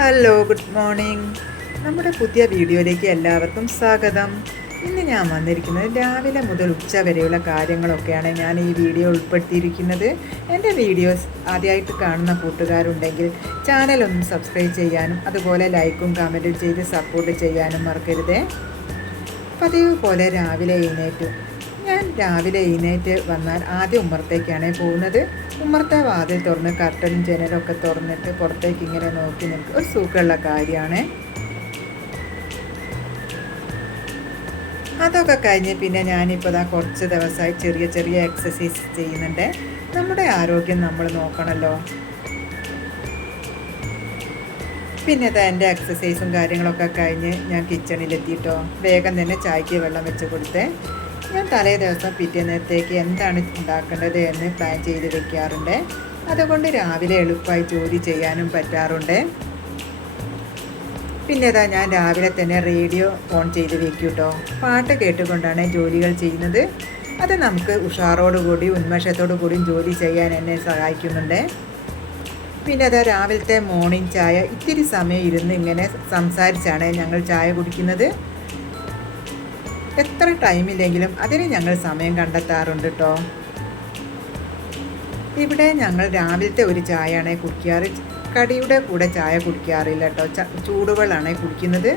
Hello, good morning. നമ്മുടെ പുതിയ വീഡിയോയിലേക്ക് എല്ലാവർക്കും സ്വാഗതം. ഇന്ന് ഞാൻ വന്നിരിക്കുന്നത് രാവിലെ മുതൽ ഉച്ച വരെയുള്ള കാര്യങ്ങളൊക്കെയാണ് ഞാൻ ഈ വീഡിയോ ഉൾപ്പെടുത്തിയിരിക്കുന്നത്. എൻ്റെ വീഡിയോസ് ആദ്യമായിട്ട് കാണുന്ന കൂട്ടുകാരുണ്ടെങ്കിൽ ചാനലൊന്ന് സബ്സ്ക്രൈബ് ചെയ്യാനും അതുപോലെ ലൈക്കും കമൻറ്റും ചെയ്ത് സപ്പോർട്ട് ചെയ്യാനും മറക്കരുതേ. പതിവ് പോലെ ഞാൻ രാവിലെ എഴുന്നേറ്റ് വന്നാൽ ആദ്യം ഉമ്മറത്തേക്കാണ് പോകുന്നത്. ഉമ്മറത്തെ വാതിൽ തുറന്ന് കർട്ടനും ജനലൊക്കെ തുറന്നിട്ട് പുറത്തേക്ക് ഇങ്ങനെ നോക്കി നിൽക്കുക ഒരു സുഖമുള്ള കാര്യമാണ്. അതൊക്കെ കഴിഞ്ഞ് പിന്നെ ഞാനിപ്പോൾ കുറച്ച് ദിവസമായി ചെറിയ ചെറിയ എക്സസൈസ് ചെയ്യുന്നുണ്ട്. നമ്മുടെ ആരോഗ്യം നമ്മൾ നോക്കണമല്ലോ. പിന്നെ എൻ്റെ എക്സസൈസും കാര്യങ്ങളൊക്കെ കഴിഞ്ഞ് ഞാൻ കിച്ചണിലെത്തിയിട്ടോ. വേഗം തന്നെ ചായക്ക് വെള്ളം വെച്ച് കൊടുത്തേ. ഞാൻ തലേ ദിവസം പിറ്റേന്നത്തേക്ക് എന്താണ് ഉണ്ടാക്കേണ്ടത് എന്ന് പ്ലാൻ ചെയ്ത് വെക്കാറുണ്ട്. അതുകൊണ്ട് രാവിലെ എളുപ്പമായി ജോലി ചെയ്യാനും പറ്റാറുണ്ട്. പിന്നെ ഞാൻ രാവിലെ തന്നെ റേഡിയോ ഓൺ ചെയ്ത് വെക്കും കേട്ടോ. പാട്ട് കേട്ടുകൊണ്ടാണ് ജോലികൾ ചെയ്യുന്നത്. അത് നമുക്ക് ഉഷാറോടുകൂടി ഉന്മേഷത്തോടു കൂടിയും ജോലി ചെയ്യാൻ എന്നെ സഹായിക്കുന്നുണ്ട്. പിന്നെ രാവിലത്തെ മോർണിംഗ് ചായ ഇത്തിരി സമയം ഇരുന്ന് ഇങ്ങനെ സംസാരിച്ചാണ് ഞങ്ങൾ ചായ കുടിക്കുന്നത്. എത്ര ടൈമില്ലെങ്കിലും അതിന് ഞങ്ങൾ സമയം കണ്ടെത്താറുണ്ട് കേട്ടോ. ഇവിടെ ഞങ്ങൾ രാവിലത്തെ ഒരു ചായയാണ് കുടിക്കാറ്. കടിയുടെ കൂടെ ചായ കുടിക്കാറില്ല കേട്ടോ. ചൂടുവെള്ളമാണ് കുടിക്കുന്നത്.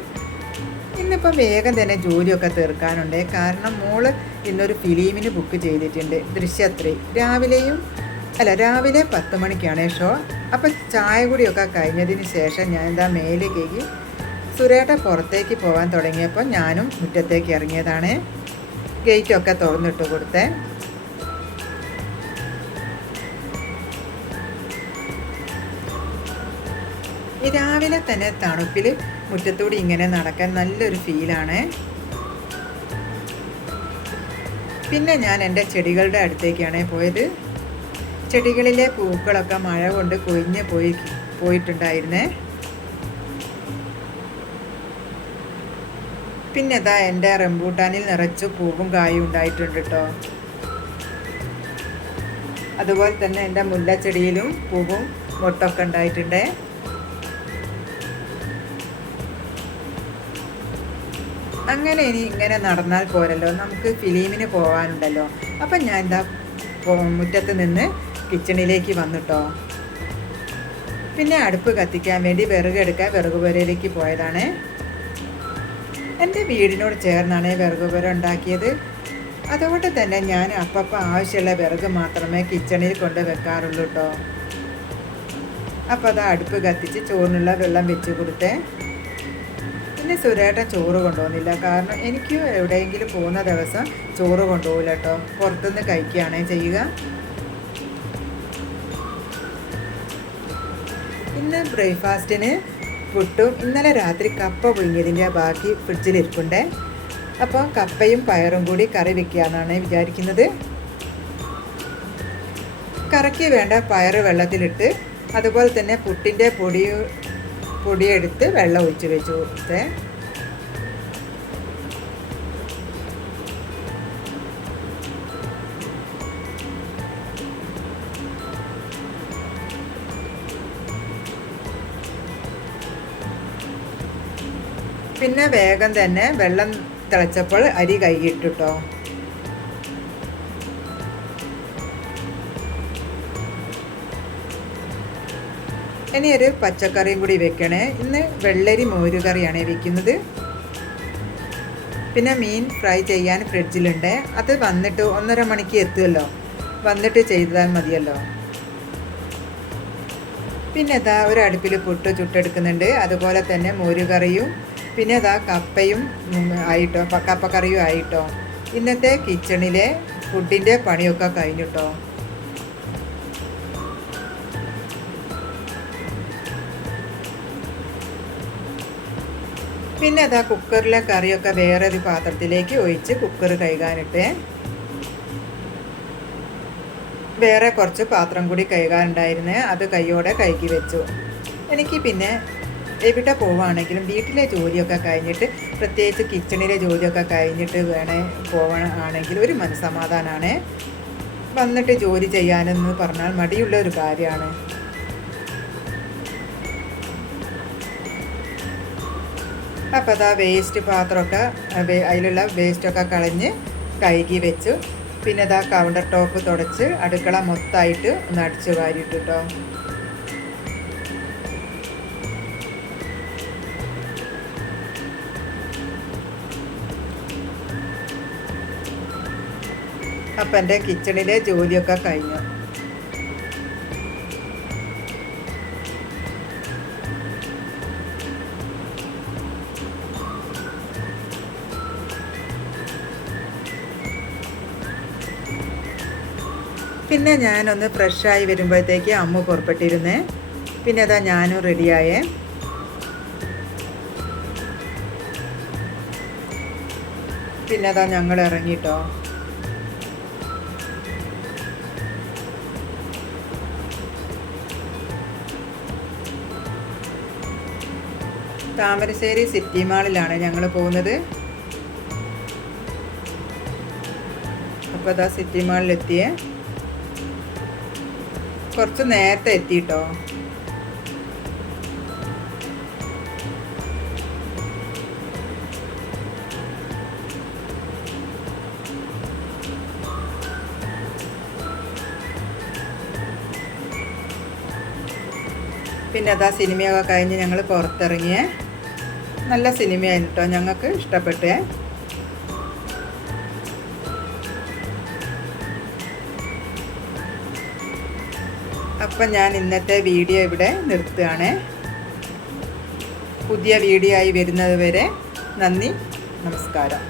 ഇന്നിപ്പോൾ വേഗം തന്നെ ജോലിയൊക്കെ തീർക്കാനുണ്ട്. കാരണം മോള് ഇന്നൊരു ഫിലിമിന് ബുക്ക് ചെയ്തിട്ടുണ്ട്, ദൃശ്യത്രി. രാവിലെ 10 മണിക്കാണ് ഷോ. അപ്പോൾ ചായ കൂടിയൊക്കെ കഴിഞ്ഞതിന് ശേഷം ഞാൻ മേലെ കേകി സുരേട്ട പുറത്തേക്ക് പോകാൻ തുടങ്ങിയപ്പോൾ ഞാനും മുറ്റത്തേക്ക് ഇറങ്ങിയതാണ്. ഗേറ്റൊക്കെ തുറന്നിട്ട് കൊടുത്തേ. ഈ രാവിലെ തന്നെ തണുപ്പിൽ മുറ്റത്തൂടി ഇങ്ങനെ നടക്കാൻ നല്ലൊരു ഫീലാണ്. പിന്നെ ഞാൻ എൻ്റെ ചെടികളുടെ അടുത്തേക്കാണ് പോയത്. ചെടികളിലെ പൂക്കളൊക്കെ മഴ കൊണ്ട് കൊഴിഞ്ഞ് പോയിട്ടുണ്ടായിരുന്നേ. പിന്നെ എൻ്റെ റംബൂട്ടാനിൽ നിറച്ച് പൂവും കായും ഉണ്ടായിട്ടുണ്ട് കേട്ടോ. അതുപോലെ തന്നെ എൻ്റെ മുല്ലച്ചെടിയിലും പൂവും മൊട്ടൊക്കെ ഉണ്ടായിട്ടുണ്ട്. അങ്ങനെ ഇങ്ങനെ നടന്നാൽ പോരല്ലോ, നമുക്ക് ഫിലിമിന് പോകാനുണ്ടല്ലോ. അപ്പം ഞാൻ മുറ്റത്ത് നിന്ന് കിച്ചണിലേക്ക് വന്നിട്ടോ. പിന്നെ അടുപ്പ് കത്തിക്കാൻ വേണ്ടി വിറകെടുക്കാൻ വിറകുപുരയിലേക്ക് പോയതാണ്. എൻ്റെ വീടിനോട് ചേർന്നാണ് വിറകുപുര ഉണ്ടാക്കിയത്. അതുകൊണ്ട് തന്നെ ഞാൻ അപ്പപ്പോൾ ആവശ്യമുള്ള വിറക് മാത്രമേ കിച്ചണിൽ കൊണ്ട് വെക്കാറുള്ളൂ കേട്ടോ. അപ്പോൾ അടുപ്പ് കത്തിച്ച് ചോറിനുള്ള വെള്ളം വെച്ച് കൊടുത്തേ. പിന്നെ സുരേട്ടൻ ചോറ് കൊണ്ടുപോകുന്നില്ല. കാരണം എനിക്ക് എവിടെയെങ്കിലും പോകുന്ന ദിവസം ചോറ് കൊണ്ടുപോകില്ല കേട്ടോ. പുറത്തുനിന്ന് കഴിക്കുകയാണ് ചെയ്യുക. ഇന്ന് ബ്രേക്ക്ഫാസ്റ്റിന് പുട്ടും ഇന്നലെ രാത്രി കപ്പ പുഴുങ്ങിയതിൻ്റെ ബാക്കി ഫ്രിഡ്ജിലിരിപ്പുണ്ട്. അപ്പോൾ കപ്പയും പയറും കൂടി കറി വെക്കാമെന്നാണ് വിചാരിക്കുന്നത്. കറിക്ക് വേണ്ട പയറ് വെള്ളത്തിലിട്ട് അതുപോലെ തന്നെ പുട്ടിൻ്റെ പൊടിയെടുത്ത് വെള്ളം ഒഴിച്ച് വെച്ച് കൊടുത്തേ. പിന്നെ വേഗം തന്നെ വെള്ളം തിളച്ചപ്പോൾ അരി കഴുകിയിട്ടു കേട്ടോ. ഇനി ഒരു പച്ചക്കറിയും കൂടി വെക്കണേ. ഇന്ന് വെള്ളരി മോരുകറിയാണ് വെക്കുന്നത്. പിന്നെ മീൻ ഫ്രൈ ചെയ്യാൻ ഫ്രിഡ്ജിലുണ്ട്. അത് വന്നിട്ട് 1.5 മണിക്ക് എത്തുമല്ലോ, വന്നിട്ട് ചെയ്താൽ മതിയല്ലോ. പിന്നെ ഒരു അടുപ്പിൽ പുട്ട് ചുട്ടെടുക്കുന്നുണ്ട്. അതുപോലെ തന്നെ മോരുകറിയും പിന്നെ കപ്പയും ആയിട്ടോ, കപ്പക്കറിയും ആയിട്ടോ. ഇന്നത്തെ കിച്ചണിലെ ഫുഡിൻ്റെ പണിയൊക്കെ കഴിഞ്ഞിട്ടോ. പിന്നെ കുക്കറിലെ കറിയൊക്കെ വേറെ ഒരു പാത്രത്തിലേക്ക് ഒഴിച്ച് കുക്കർ കഴുകാനിട്ട് വേറെ കുറച്ച് പാത്രം കൂടി കഴുകാനുണ്ടായിരുന്നേ. അത് കൈയോടെ കഴുകി വെച്ചു. എനിക്ക് പിന്നെ എവിടെ പോവുകയാണെങ്കിലും വീട്ടിലെ ജോലിയൊക്കെ കഴിഞ്ഞിട്ട്, പ്രത്യേകിച്ച് കിച്ചണിലെ ജോലിയൊക്കെ കഴിഞ്ഞിട്ട് പോവുകയാണെങ്കിൽ ഒരു മനസ്സമാധാനമാണ്. വന്നിട്ട് ജോലി ചെയ്യാനെന്ന് പറഞ്ഞാൽ മടിയുള്ള ഒരു കാര്യമാണ്. അപ്പോൾ അതാ വേസ്റ്റ് പാത്രമൊക്കെ അതിലുള്ള വേസ്റ്റൊക്കെ കളഞ്ഞ് കഴുകി വെച്ചു. പിന്നെ അതാ കൗണ്ടർ ടോപ്പ് തുടച്ച് അടുക്കള മൊത്തമായിട്ട് ഒന്ന് അടിച്ച് വാരിയിട്ടു കേട്ടോ. അപ്പം എൻ്റെ കിച്ചണിലെ ജോലിയൊക്കെ കഴിഞ്ഞു. പിന്നെ ഞാനൊന്ന് ഫ്രഷായി വരുമ്പോഴത്തേക്ക് അമ്മ പുറപ്പെട്ടിരുന്നേ. പിന്നെ അതാ ഞാനും റെഡിയായേ. പിന്നെ അതാ ഞങ്ങൾ ഇറങ്ങിട്ടോ. താമരശ്ശേരി സിറ്റി മാളിലാണ് ഞങ്ങൾ പോകുന്നത്. അപ്പോൾ അതാ സിറ്റി മാളിലെത്തിയേ. കുറച്ച് നേരത്തെ എത്തിയിട്ടോ. പിന്നെ അതാ സിനിമയൊക്കെ കഴിഞ്ഞ് ഞങ്ങൾ പുറത്തിറങ്ങിയേ. നല്ല സിനിമയായിരുന്നു കേട്ടോ, ഞങ്ങൾക്ക് ഇഷ്ടപ്പെട്ടേ. അപ്പം ഞാൻ ഇന്നത്തെ വീഡിയോ ഇവിടെ നിർത്തുകയാണ്. പുതിയ വീഡിയോ ആയി വരുന്നത് വരെ നന്ദി, നമസ്കാരം.